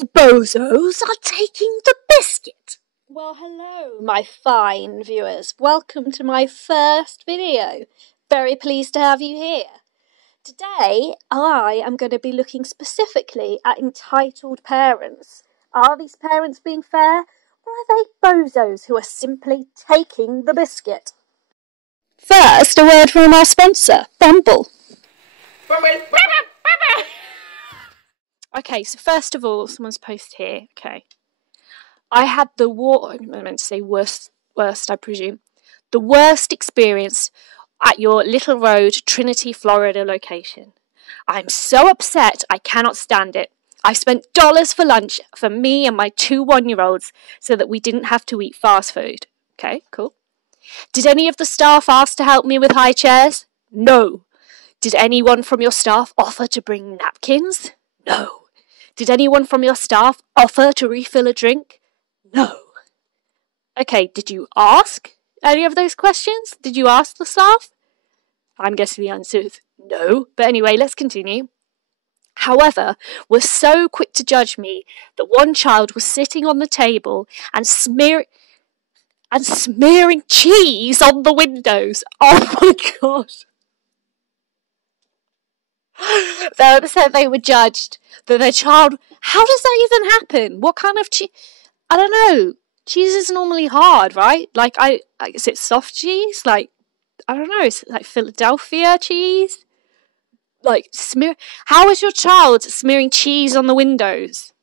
BOZOs are taking the biscuit. Well, hello, my fine viewers. Welcome to my first video. Very pleased to have you here. Today, I am going to be looking specifically at entitled parents. Are these parents being fair, or are they bozos who are simply taking the biscuit? First, a word from our sponsor, Bumble. Okay, so first of all, someone's posted here. Okay, I had the I meant to say worst, I presume, the worst experience at your Little Road, Trinity, Florida location. I'm so upset, I cannot stand it. I spent dollars for lunch for me and my 2 one-year-olds so that we didn't have to eat fast food. Okay, cool. Did any of the staff ask to help me with high chairs? No. Did anyone from your staff offer to bring napkins? No. Did anyone from your staff offer to refill a drink? No. Okay, did you ask any of those questions? Did you ask the staff? I'm guessing the answer is no. But anyway, let's continue. However, were so quick to judge me that one child was sitting on the table and smearing cheese on the windows. Oh my god. They're upset they were judged. That their child... How does that even happen? What kind of cheese... I don't know. Cheese is normally hard, right? Like, is it soft cheese? Like, I don't know. Is it like Philadelphia cheese? Like, How is your child smearing cheese on the windows?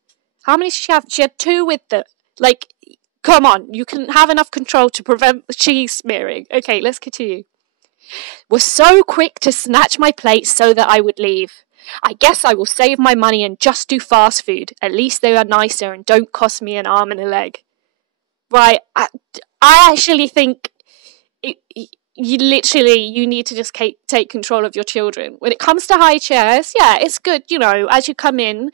How many did she have? She had 2 with the... Like, come on. You can have enough control to prevent the cheese smearing. Okay, let's continue. Was so quick to snatch my plate so that I would leave. I guess I will save my money and just do fast food. At least they are nicer and don't cost me an arm and a leg. Right, I actually think you need to just take control of your children. When it comes to high chairs, yeah, it's good, as you come in,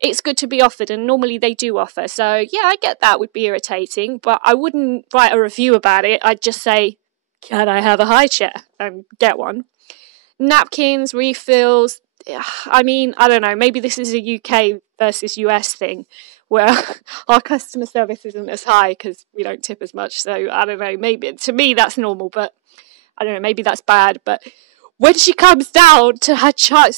it's good to be offered, and normally they do offer. So, yeah, I get that would be irritating, but I wouldn't write a review about it. I'd just say, can I have a high chair? And get one. Napkins, refills. I mean, I don't know. Maybe this is a UK versus US thing where our customer service isn't as high because we don't tip as much. So, I don't know. Maybe to me that's normal, but I don't know. Maybe that's bad. But when she comes down to her child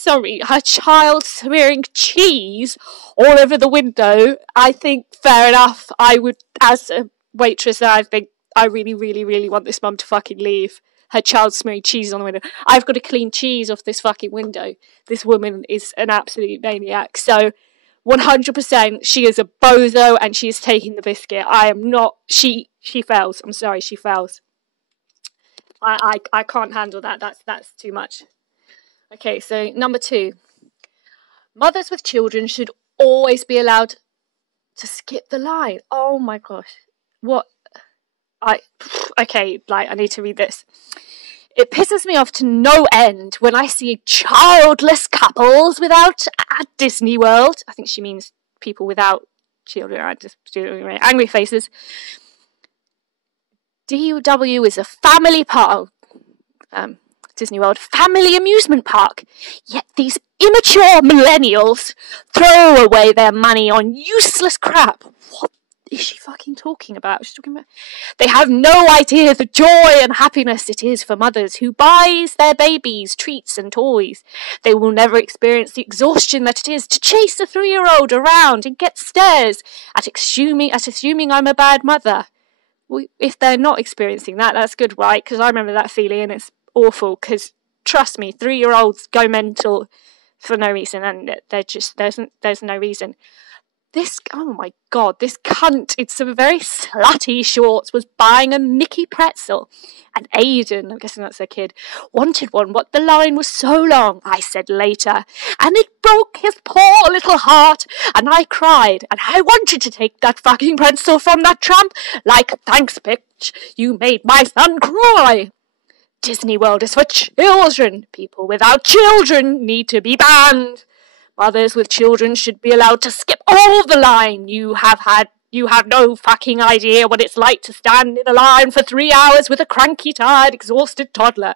smearing cheese all over the window, I think fair enough. I would, as a waitress, I think I really, really, really want this mum to fucking leave. Her child smearing cheese on the window. I've got to clean cheese off this fucking window. This woman is an absolute maniac. So, 100% she is a bozo and she is taking the biscuit. I am not. She fails. I'm sorry, she fails. I can't handle that. That's too much. Okay, so number 2. Mothers with children should always be allowed to skip the line. Oh my gosh. What? I need to read this. It pisses me off to no end when I see childless couples without at Disney World. I think she means people without children. I just doing angry faces. DUW is a family park. Disney World, family amusement park. Yet these immature millennials throw away their money on useless crap. What is she fucking talking about? They have no idea the joy and happiness it is for mothers who buys their babies treats and toys. They will never experience the exhaustion that it is to chase a 3-year-old around and get stares at assuming I'm a bad mother. Well, if they're not experiencing that, that's good, right? Because I remember that feeling and it's awful. Because trust me, 3-year-olds go mental for no reason, and there's no reason. Oh my god, this cunt in some very slutty shorts was buying a Mickey pretzel. And Aiden, I'm guessing that's her kid, wanted one, but the line was so long, I said later. And it broke his poor little heart, and I cried, and I wanted to take that fucking pretzel from that tramp. Like, thanks, bitch, you made my son cry. Disney World is for children. People without children need to be banned. Mothers with children should be allowed to skip all the line. You have no fucking idea what it's like to stand in a line for 3 hours with a cranky, tired, exhausted toddler.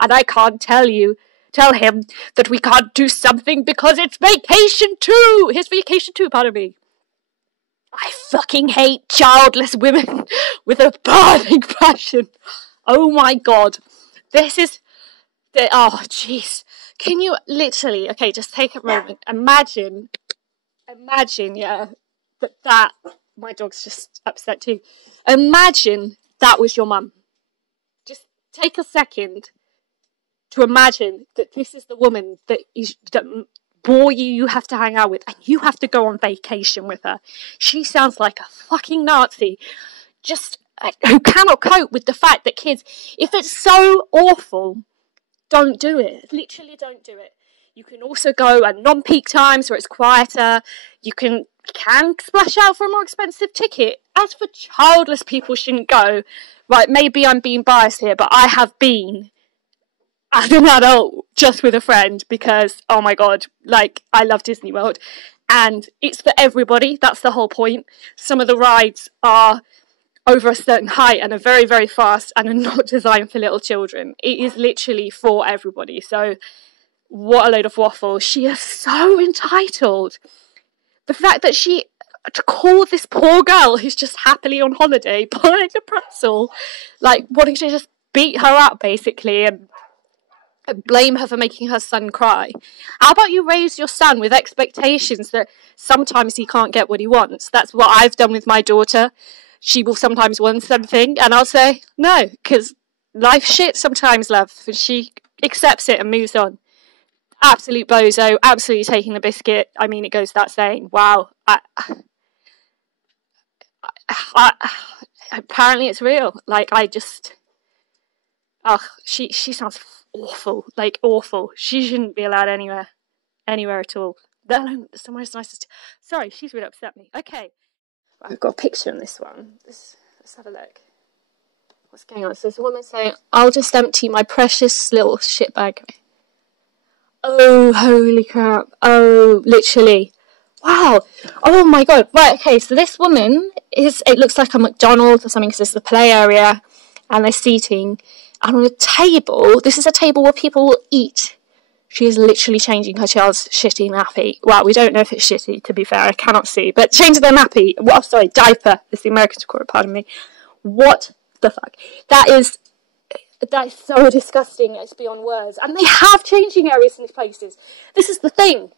And I can't tell him that we can't do something because it's vacation too. His vacation too, pardon me. I fucking hate childless women with a burning passion. Oh my God. This is... Oh, jeez. Can you literally... Okay, just take a moment. Imagine, yeah, that... My dog's just upset too. Imagine that was your mum. Just take a second to imagine that this is the woman that bore you have to hang out with, and you have to go on vacation with her. She sounds like a fucking Nazi, just who cannot cope with the fact that kids, if it's so awful, don't do it. Literally don't do it. You can also go at non-peak times where it's quieter. You can splash out for a more expensive ticket. As for childless people shouldn't go, right, maybe I'm being biased here, but I have been as an adult just with a friend because, oh my God, like, I love Disney World. And it's for everybody. That's the whole point. Some of the rides are over a certain height and are very, very fast and are not designed for little children. It is literally for everybody. So what a load of waffle. She is so entitled. The fact that to call this poor girl who's just happily on holiday buying a pretzel, like wanting to just beat her up basically and blame her for making her son cry. How about you raise your son with expectations that sometimes he can't get what he wants? That's what I've done with my daughter. She will sometimes want something and I'll say no, because life's shit sometimes, love. And she accepts it and moves on. Absolute bozo, absolutely taking the biscuit. I mean, it goes without saying. Wow. Apparently it's real. Like, she sounds awful. Like, awful. She shouldn't be allowed anywhere at all. Let alone somewhere as nice as... Sorry, she's really upset me. Okay. I've got a picture on this one. Let's have a look. What's going on? So there's a woman saying, I'll just empty my precious little shit bag. Oh, holy crap. Oh, literally. Wow. Oh my God. Right, okay, so this woman it looks like a McDonald's or something because it's the play area and there's seating. And on a table, this is a table where people will eat. She is literally changing her child's shitty nappy. Well, we don't know if it's shitty, to be fair. I cannot see. But changing their nappy. Well, sorry, diaper, as the Americans call it, pardon me. What the fuck? That is so disgusting. It's beyond words. And they have changing areas in these places. This is the thing.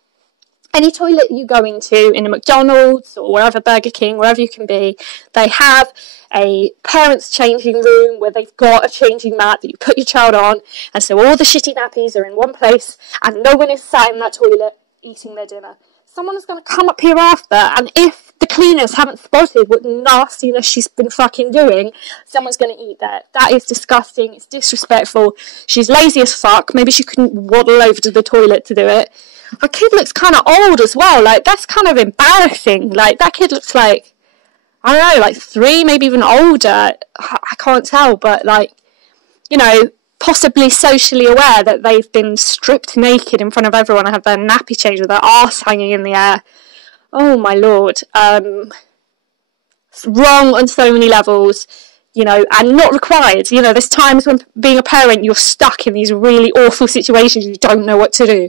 Any toilet you go into in a McDonald's or wherever, Burger King, wherever you can be, they have a parents' changing room where they've got a changing mat that you put your child on, and so all the shitty nappies are in one place, and no one is sat in that toilet eating their dinner. Someone is going to come up here after, and if the cleaners haven't spotted what nastiness she's been fucking doing, someone's going to eat that. That is disgusting. It's disrespectful. She's lazy as fuck. Maybe she couldn't waddle over to the toilet to do it. Her kid looks kind of old as well. Like, that's kind of embarrassing. Like, that kid looks like, I don't know, like 3, maybe even older. I can't tell, but like, you know, possibly socially aware that they've been stripped naked in front of everyone and have their nappy changed with their arse hanging in the air. Oh my lord. It's wrong on so many levels, you know, and not required. You know, there's times when being a parent, you're stuck in these really awful situations, you don't know what to do.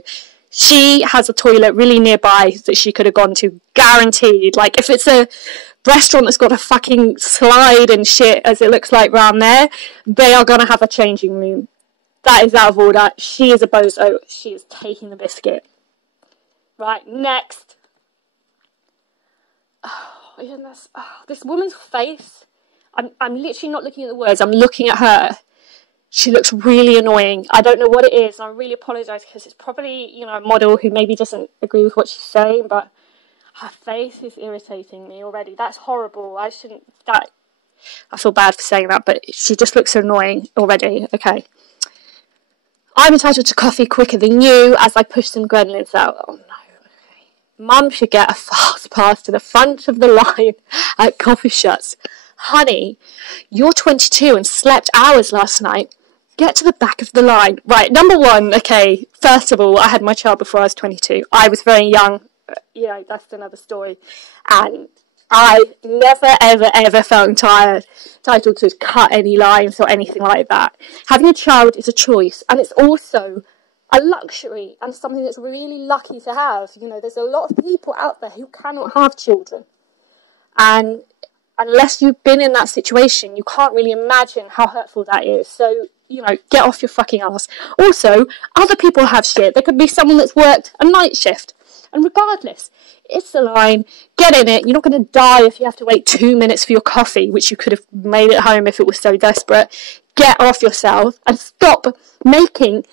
She has a toilet really nearby that she could have gone to, guaranteed. Like, if it's a restaurant that's got a fucking slide and shit, as it looks like round there, they are going to have a changing room. That is out of order. She is a bozo. She is taking the biscuit. Right, next. Oh, isn't this... Oh, this woman's face. I'm literally not looking at the words. I'm looking at her. She looks really annoying. I don't know what it is. I really apologise because it's probably, you know, a model who maybe doesn't agree with what she's saying, but her face is irritating me already. That's horrible. I feel bad for saying that, but she just looks annoying already. Okay. I'm entitled to coffee quicker than you as I push some gremlins out. Oh no. Okay. Mum should get a fast pass to the front of the line at coffee shops. Honey, you're 22 and slept hours last night. Get to the back of the line. Right, number one, okay, first of all, I had my child before I was 22. I was very young. You know, that's another story. And I never, ever, ever felt entitled to cut any lines or anything like that. Having a child is a choice, and it's also a luxury and something that's really lucky to have. You know, there's a lot of people out there who cannot have children. And unless you've been in that situation, you can't really imagine how hurtful that is. So, get off your fucking ass. Also, other people have shit. There could be someone that's worked a night shift. And regardless, it's the line. Get in it. You're not going to die if you have to wait 2 minutes for your coffee, which you could have made at home if it was so desperate. Get off yourself and stop making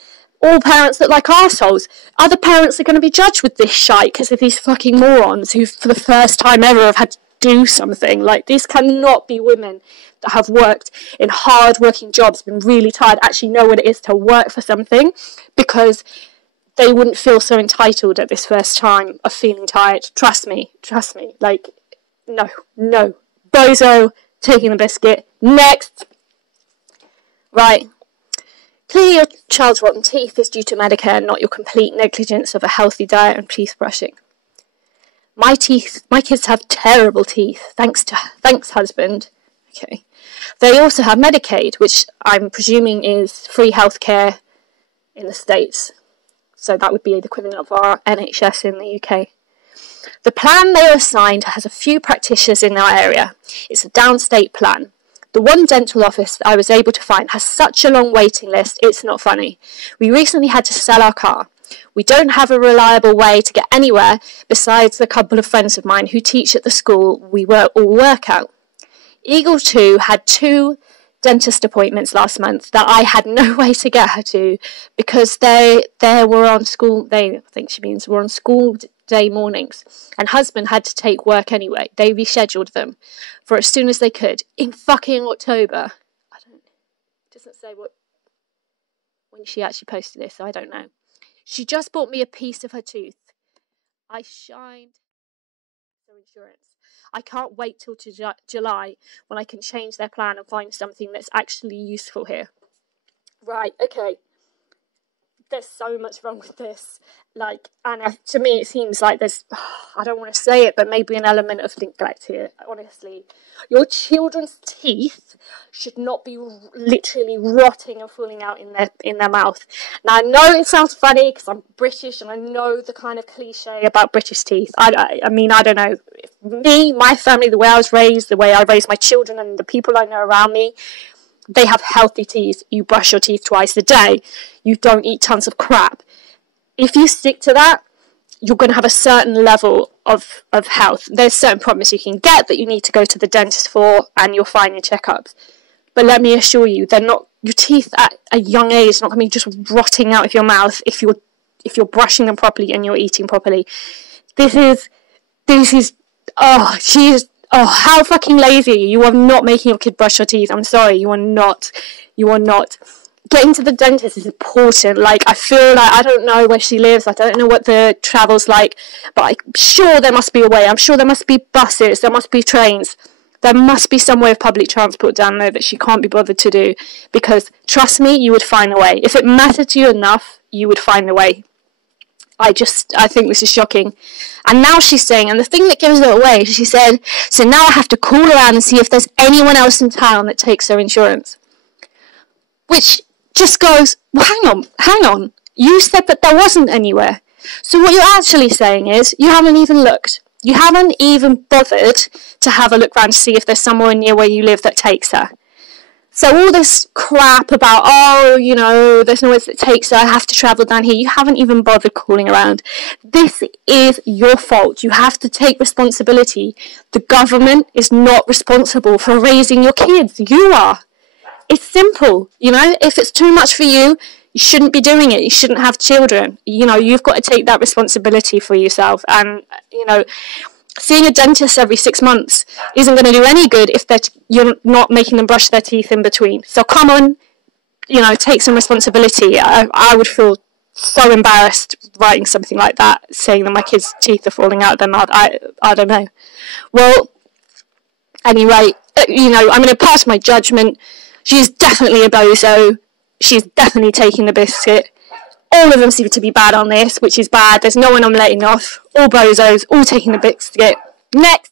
all parents look like arseholes. Other parents are going to be judged with this shite because of these fucking morons who, for the first time ever, have had to do something. Like, these cannot be women that have worked in hard working jobs, been really tired, actually know what it is to work for something, because they wouldn't feel so entitled at this first time of feeling tired. Trust me. Like, no. Bozo, taking the biscuit. Next. Right. Clearly your child's rotten teeth is due to Medicare, not your complete negligence of a healthy diet and teeth brushing. My kids have terrible teeth, thanks husband. Okay. They also have Medicaid, which I'm presuming is free healthcare in the States. So that would be the equivalent of our NHS in the UK. The plan they are assigned has a few practitioners in our area. It's a downstate plan. The one dental office that I was able to find has such a long waiting list, it's not funny. We recently had to sell our car. We don't have a reliable way to get anywhere besides a couple of friends of mine who teach at the school we all work at. Eagle 2 had 2 dentist appointments last month that I had no way to get her to because they were on school, I think she means were on school day mornings, and husband had to take work anyway. They rescheduled them for as soon as they could in fucking October. It doesn't say when she actually posted this, so I don't know. She just bought me a piece of her tooth. I shined their insurance. I can't wait till July when I can change their plan and find something that's actually useful here. Right, okay. There's so much wrong with this. Like, and to me it seems like there's, I don't want to say it, but maybe an element of neglect here, honestly. Your children's teeth should not be literally rotting and falling out in their mouth. Now, I know it sounds funny because I'm British and I know the kind of cliche about British teeth. I mean, I don't know. Me, my family, the way I was raised, the way I raised my children and the people I know around me, they have healthy teeth. You brush your teeth twice a day. You don't eat tons of crap. If you stick to that, you're going to have a certain level of health. There's certain problems you can get that you need to go to the dentist for, and you're fine in checkups. But let me assure you, they're not, your teeth at a young age not going to be just rotting out of your mouth if you're brushing them properly and you're eating properly. This is, how fucking lazy are you? You are not making your kid brush your teeth. I'm sorry, you are not. Getting to the dentist is important. Like, I feel like, I don't know where she lives, I don't know what the travel's like, but I'm sure there must be a way. I'm sure there must be buses, there must be trains, there must be some way of public transport down there that she can't be bothered to do, because trust me, you would find a way. If it mattered to you enough, you would find a way. I think this is shocking. And now she's saying, and the thing that gives it away, she said, so now I have to call around and see if there's anyone else in town that takes her insurance. Which just goes, well, hang on. You said that there wasn't anywhere. So what you're actually saying is, you haven't even looked. You haven't even bothered to have a look around to see if there's somewhere near where you live that takes her. So all this crap about, there's no way that takes her, I have to travel down here. You haven't even bothered calling around. This is your fault. You have to take responsibility. The government is not responsible for raising your kids. You are. It's simple, if it's too much for you, you shouldn't be doing it. You shouldn't have children. You've got to take that responsibility for yourself. And, seeing a dentist every 6 months isn't going to do any good if you're not making them brush their teeth in between. So come on, take some responsibility. I would feel so embarrassed writing something like that, saying that my kids' teeth are falling out of their mouth. I don't know. Well, anyway, I'm going to pass my judgment. She's definitely a bozo. She's definitely taking the biscuit. All of them seem to be bad on this, which is bad. There's no one I'm letting off. All bozos, all taking the biscuit. Next.